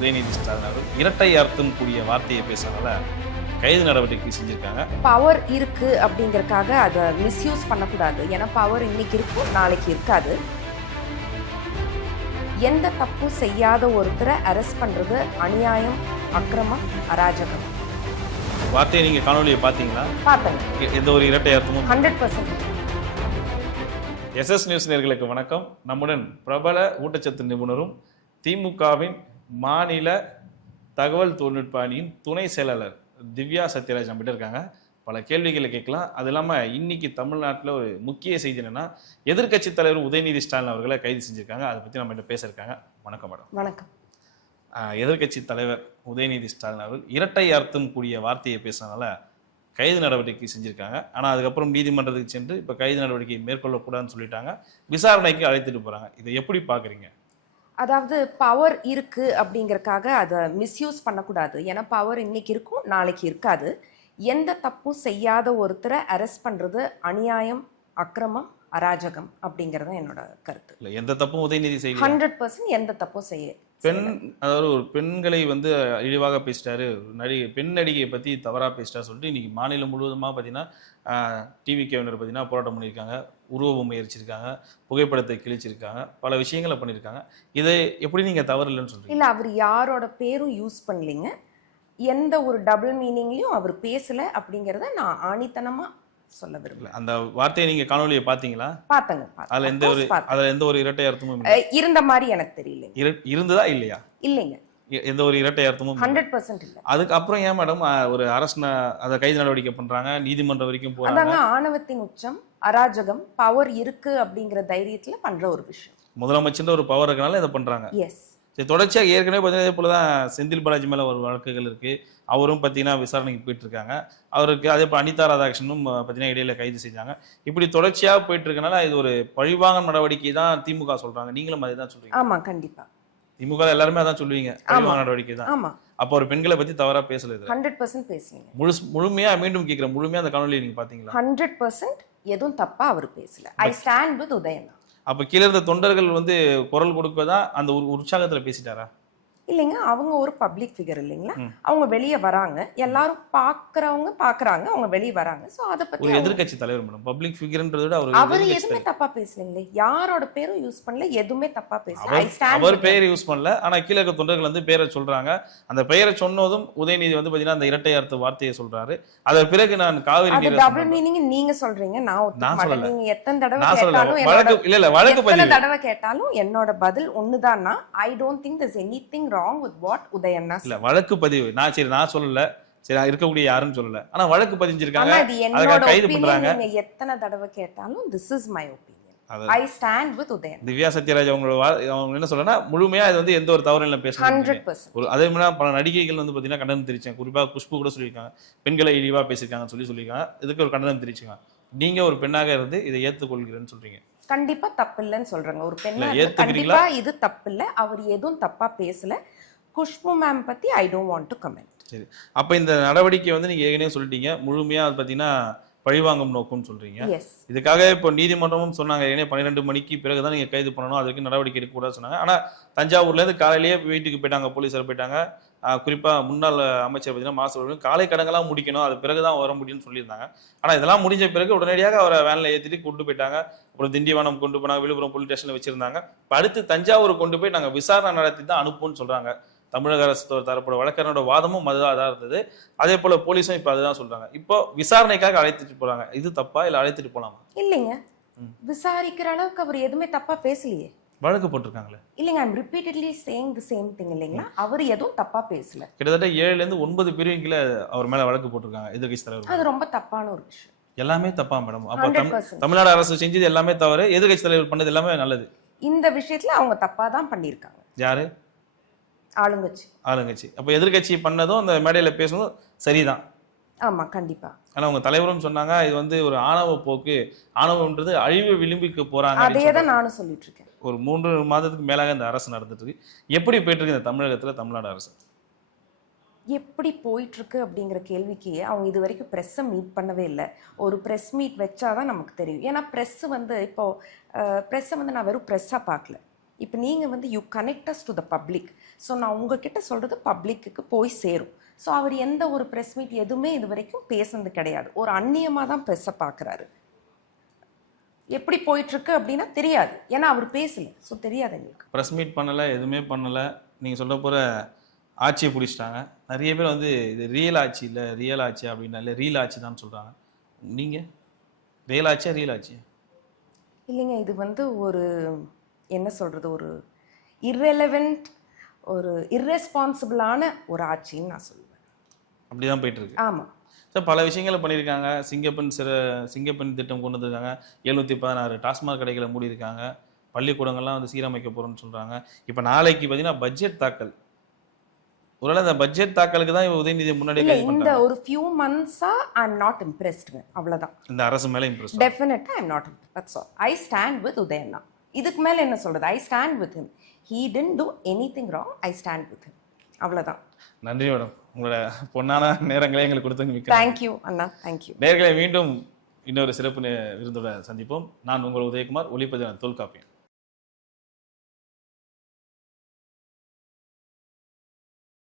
உதயநிதி ஸ்டாலின் அவர்கள் இரட்டை அர்த்தம் கூடிய வார்த்தையை பேசுறதுனால கைது நடவடிக்கை செஞ்சிருக்காங்க. பவர் இருக்கு அப்படிங்கறக்காக அதை மிஸ்யூஸ் பண்ணக்கூடாது. ஏன்னா பவர் இன்னைக்கு இருக்கும், நாளைக்கு இருக்காது. எந்த தப்பும் செய்யாத ஒருத்தரை அரெஸ்ட் பண்றது அநியாயம், அக்கிரமம், அராஜகம். வார்த்தையை நீங்க காணொலியை பார்த்தீங்களா? பார்த்தேங்க. எந்த ஒரு இரட்டை அர்த்தமும் 100%. எஸ்எஸ் நியூஸ் நேயர்களுக்கு வணக்கம். நம்முடன் பிரபல ஊட்டச்சத்து நிபுணரும் திமுகவின் மாநில தகவல் தொழில்நுட்ப அணியின் துணை செயலாளர் திவ்யா சத்யராஜ் நம்மகிட்ட இருக்காங்க. பல கேள்விகளை கேட்கலாம். அது இல்லாமல் இன்னைக்கு தமிழ்நாட்டில் ஒரு முக்கிய செய்தி என்னன்னா, எதிர்க்கட்சி தலைவர் உதயநிதி ஸ்டாலின் அவர்களை கைது செஞ்சிருக்காங்க. அதை பற்றி நம்ம பேச இருக்காங்க. வணக்கம் மேடம். வணக்கம். எதிர்க்கட்சி தலைவர் உதயநிதி ஸ்டாலின் அவர்கள் இரட்டை அர்த்தம் கூடிய வார்த்தையை பேசுறதுனால கைது நடவடிக்கை செஞ்சிருக்காங்க. ஆனால் அதுக்கப்புறம் நீதிமன்றத்துக்கு சென்று இப்போ கைது நடவடிக்கை மேற்கொள்ளக்கூடாதுன்னு சொல்லிட்டாங்க. விசாரணைக்கு அழைத்துட்டு போறாங்க. இதை எப்படி பாக்குறீங்க? அதாவது பவர் இருக்கு அப்படிங்கறக்காக அதை மிஸ்யூஸ் பண்ணக்கூடாது. ஏன்னா பவர் இன்னைக்கு இருக்கும், நாளைக்கு இருக்காது. எந்த தப்பும் செய்யாத ஒருத்தரை அரெஸ்ட் பண்றது அநியாயம், அக்கிரமம், அராஜகம் அப்படிங்கறது என்னோட கருத்து. இல்லை, எந்த தப்பும் உதயநிதி செய்யல. 100% எந்த தப்பும் செய்ய. அதாவது ஒரு பெண்களை வந்து இழிவாக பேசிட்டாரு, பெண் நடிகையை பற்றி தவறாக பேசிட்டாரு சொல்லிட்டு இன்னைக்கு மாநிலம் முழுவதுமாக பார்த்தீங்கன்னா டிவிகேவினர் பார்த்தீங்கன்னா போராட்டம் பண்ணியிருக்காங்க, உருவ பொம்மை எரிச்சிருக்காங்க, புகைப்படத்தை கிழிச்சிருக்காங்க, பல விஷயங்களை பண்ணியிருக்காங்க. இதை எப்படி நீங்கள் தவறு இல்லைன்னு சொல்றீங்க? இல்லை, அவர் யாரோட பேரும் யூஸ் பண்ணலைங்க. எந்த ஒரு டபுள் மீனிங்லையும் அவர் பேசலை அப்படிங்கிறத நான் ஆணித்தனமாக சொல்ல விரும்பல. அந்த வார்த்தையை நீங்க காணொலியை பாத்தீங்களா? பார்த்தங்க. அதுல எந்த ஒரு இரட்டை அர்த்தமும் இருந்த மாதிரி எனக்கு தெரியல. இருந்ததா இல்லையா? இல்லைங்க, எந்த ஒரு இரட்டை அர்த்தமும் 100% இல்ல. அதுக்கப்புறம் ஏன் மேடம் ஒரு அரசு அதை கைது நடவடிக்கை பண்றாங்க, நீதிமன்றம் வரைக்கும் போறாங்க? அதாங்க ஆணவத்தின் உச்சம், அராஜகம். பவர் இருக்கு அப்படிங்கிற தைரியத்துல பண்ற ஒரு விஷயம். முதலமைச்சர் ஒரு பவர் இருக்கனால இதை பண்றாங்க. எஸ். தொடர்ச்சியாக ஏற்கனவே பார்த்தீங்கன்னா இதே போலதான் செந்தில் பாலாஜி மேல ஒரு வழக்குகள் இருக்கு. அவரும் பார்த்தீங்கன்னா விசாரணைக்கு போயிட்டு இருக்காங்க. அவருக்கு அதே போல் அனிதா ராதாகிருஷ்ணனும் பார்த்தீங்கன்னா இடையில கைது செஞ்சாங்க. இப்படி தொடர்ச்சியாக போயிட்டு இருக்கனால இது ஒரு பழிவாங்க நடவடிக்கை தான் திமுக சொல்றாங்க. நீங்களும் அதை தான் சொல்றீங்க? ஆமா, கண்டிப்பா. திமுக எல்லாருமே அதான் சொல்லுவீங்க, பழிவாங்க நடவடிக்கை தான். ஆமா. அப்போ ஒரு பெண்களை பத்தி தவறா பேசல. 100% பேசுவீங்க. முழுமையா மீண்டும் கேட்கிறேன், முழுமையா அந்த காணொலியை நீங்க பாத்தீங்களா? 100% எதுவும் தப்பா அவர் பேசல. ஐ ஸ்டாண்ட் வித் உதயனா. அப்ப கீழே இருந்த தொண்டர்கள் வந்து குரல் கொடுக்கதான் அந்த ஒரு உற்சாகத்துல பேசிட்டாரா? இல்லைங்க, அவங்க ஒரு பப்ளிக் ஃபிகர் இல்லைங்களா. அவங்க வெளியே வராங்க, எல்லாரும் பாக்குறாங்க, அவங்க வெளியே வராங்க. சோ அத பத்தி ஒரு எதிர்க்கட்சி தலைவர் மேடம், பப்ளிக் ஃபிகர்ன்றத விட அவர் எதுவுமே தப்பா பேசலீங்களே. யாரோட பேரும் யூஸ் பண்ணல, எதுவுமே தப்பா பேசல. அவர் பேர் யூஸ் பண்ணல. ஆனா கீழே இருக்க தொண்டர்கள் வந்து பேரை சொல்றாங்க. அந்த பெயரை சொன்னதும் உதயநிதி வந்து பாத்தீங்கன்னா அந்த இரட்டை அர்த்த வார்த்தையை சொல்றாரு. அதன் பிறகு நான் காவிரி நீர் டபுள் மீனிங் நீங்க சொல்றீங்க, நான் சொல்லல. நீங்க எத்தனை தடவை கேட்டாலும் என்னோட பதில் ஒண்ணுதான்னா, I don't think there's anything wrong with what உதயண்ணா. இல்ல, வழக்கு பதிவு நான் சொல்லல. சரி, இருக்கக்கூடிய யாரும் சொல்லல. ஆனா வழக்கு பதிஞ்சிருக்காங்க, அதுக்கு கைது பண்றாங்க. நீங்க எத்தனை தடவை கேட்டாலும் this is my opinion. I stand with உதயண்ணா. Divya Sathyaraj அவங்க என்ன சொல்றேன்னா, முழுமையா இது வந்து எந்த ஒரு தவறும் இல்ல பேசுறாங்க. 100%. அதே மாதிரி பல நடிகைகள் வந்து பாத்தீங்கன்னா கண்டனம் தெரிவிச்சாங்க. குறிப்பா குஷ்பு கூட சொல்லியிருக்காங்க, பெண்களை இழிவா பேசியிருக்காங்கன்னு சொல்லியிருக்காங்க. இதுக்கு ஒரு கண்டனம் தெரிவிச்சுக்காங்க. நீங்க ஒரு பெண்ணாக இருந்து இதை ஏற்றுக்கொள்கிறேன்னு சொல்றீங்க? கண்டிப்பா தப்பு இல்லைன்னு சொல்றாங்க. ஒரு பெண்ணா கண்டிப்பா இது தப்பு இல்ல. அவர் எதுவும் தப்பா பேசல. குஷ்பு மேம் பத்தி I don't want to comment. சரி, அப்ப இந்த நடவடிக்கை வந்து நீங்க ஏற்கனவே சொல்லிட்டீங்க, முழுமையா அது பாத்தீங்கன்னா பழிவாங்கும் நோக்கம்னு சொல்றீங்க. இதுக்காக இப்போ நீதிமன்றமும் சொன்னாங்க, ஏற்கனவே 12 மணிக்கு பிறகுதான் நீங்க கைது பண்ணணும், அதுக்கு நடவடிக்கை எடுக்கக்கூடாது சொன்னாங்க. ஆனா தஞ்சாவூர்ல இருந்து காலையிலேயே வீட்டுக்கு போயிட்டாங்க, போலீஸார் போயிட்டாங்க. குறிப்பா முன்னாள் அமைச்சர் பார்த்தீங்கன்னா மாசு காலை கடங்கெல்லாம் முடிக்கணும், அது பிறகுதான் வர முடியும்னு சொல்லியிருந்தாங்க. ஆனா இதெல்லாம் முடிஞ்ச பிறகு உடனடியாக அவரை வேன்ல ஏற்றிட்டு கொண்டு போயிட்டாங்க. அப்புறம் திண்டிவனம் கொண்டு போனாங்க, விழுப்புரம் போலீஸ் ஸ்டேஷன்ல வச்சிருந்தாங்க. அடுத்து தஞ்சாவூர் கொண்டு போய் நாங்க விசாரணை நடத்தி தான் அனுப்புவோம்னு சொல்றாங்க. தமிழக அரசு தரப்போட வழக்கறிஞரோட வாதமும் அதுதான் இருந்தது. அதே போல போலீஸும் இப்ப அதுதான் சொல்றாங்க. இப்போ விசாரணைக்காக அழைத்துட்டு போறாங்க. இது தப்பா இல்ல அழைத்துட்டு போலாமா? இல்லைங்க, விசாரிக்கிற அளவுக்கு அவர் எதுவுமே தப்பா பேசலையே. வழக்கு போட்டிருக்காங்களே. இல்லைங்க, I'm repeatedly saying the same thing. இல்லைங்களா, அவர் எதுவும் தப்பா பேசல. கிட்டத்தட்ட 7ல இருந்து 9 பிரிவுகள அவர் மேல வழக்கு போட்டிருக்காங்க எதிர்க்கட்சி தலைவர். அது ரொம்ப தப்பான ஒரு விஷயம். எல்லாமே தப்பா மேடம்? அப்ப தமிழ்நாடு அரசு செஞ்சது எல்லாமே தவறு, எதிர்க்கட்சி தலைவர் பண்ணது எல்லாமே நல்லது. இந்த விஷயத்துல அவங்க தப்பா தான் பண்ணியிருக்காங்க. யாரு? ஆளுங்கட்சி. அப்ப எதிர்க்கட்சி பண்ணதும் அந்த மேடையில பேசணும் சரிதான். ஆமா, கண்டிப்பா. ஆனா உங்க தலைவரும் சொன்னாங்க, இது வந்து ஒரு ஆணவ போக்கு, ஆணவம்ன்றது அழிவு விளிம்புக்கு போறாங்க. அதே தான் நானும் சொல்லிட்டு இருக்கேன். ஒரு 3 மாதத்துக்கு மேலாக இந்த அரசு நடந்துட்டு இருக்கு. எப்படி போயிட்டு இருக்கு இந்த தமிழகத்துல தமிழ்நாடு அரசு? எப்படி போயிட்டு இருக்கு அப்படிங்கிற கேள்விக்கு அவங்க இது வரைக்கும் ப்ரெஸ்ஸை மீட் பண்ணவே இல்லை. ஒரு ப்ரெஸ் மீட் வச்சாதான் நமக்கு தெரியும். ஏன்னா ப்ரெஸ் வந்து இப்போ ப்ரெஸ்ஸை வந்து நான் வெறும் ப்ரெஸ்ஸாக பார்க்கல. இப்போ நீங்கள் வந்து you connects to the public. So நான் உங்ககிட்ட சொல்கிறது பப்ளிக்கு போய் சேரும். ஸோ அவர் எந்த ஒரு ப்ரெஸ் மீட் எதுவுமே இது வரைக்கும் பேசுனது கிடையாது. ஒரு அந்நியமாக தான் ப்ரெஸ்ஸை பார்க்குறாரு. எப்படி போயிட்டுருக்கு அப்படின்னா தெரியாது, ஏன்னா அவர் பேசல. ஸோ தெரியாது எங்களுக்கு. ப்ரெஸ் மீட் பண்ணலை, எதுவுமே பண்ணலை. நீங்கள் சொல்ல போகிற ஆட்சியை பிடிச்சிட்டாங்க. நிறைய பேர் வந்து இது ரியல் ஆட்சி இல்லை, ரியல் ஆட்சி அப்படின்னா இல்லை, ரீல் ஆட்சி தான் சொல்கிறாங்க. நீங்கள் ரியல் ஆட்சியா ரியல் ஆட்சியா? இல்லைங்க, இது வந்து ஒரு என்ன சொல்கிறது, ஒரு irrelevant, ஒரு irresponsible-ஆன ஒரு ஆட்சின்னு நான் சொல்லுவேன். அப்படி தான் போயிட்டு இருக்கு. ஆமாம். சார் பல விஷயங்களை பண்ணியிருக்காங்க. சிங்கப்பெண் திட்டம் கொண்டு வந்திருக்காங்க. 716 டாஸ்மாக் கடைகளை மூடியிருக்காங்க. பள்ளிக்கூடங்கள்லாம் வந்து சீரமைக்க போகிறோன்னு சொல்கிறாங்க. இப்போ நாளைக்கு பார்த்தீங்கன்னா பட்ஜெட் தாக்கல். ஒருவேளை அந்த பட்ஜெட் தாக்கலுக்கு தான் உதயநிதி முன்னாடி இல்லை, இந்த ஒரு ஃபியூ மந்த்ஸா ஐ எம் நாட் இம்ப்ரெஸ்டுங்க, அவ்வளோதான். இந்த அரசு மேலே இம்ப்ரெஸ்? டெஃபினட்டாக I am not impressed. That's all. I stand with உதயண்ணா. இதுக்கு மேலே என்ன சொல்கிறது? I stand with him. He didn't do anything wrong. I stand with him, அவ்வளோதான். நன்றி மேடம், உங்களோட பொன்னான நேரங்களே எங்களுக்கு கொடுத்து மிக்க தேங்க்யூ அண்ணா, தேங்க்யூ. நேர்களை மீண்டும் இன்னொரு சிறப்பு விருந்தோட சந்திப்போம். நான் உங்கள் உதயகுமார், ஒளிப்பதிவாளர் தொல்காப்பியன்.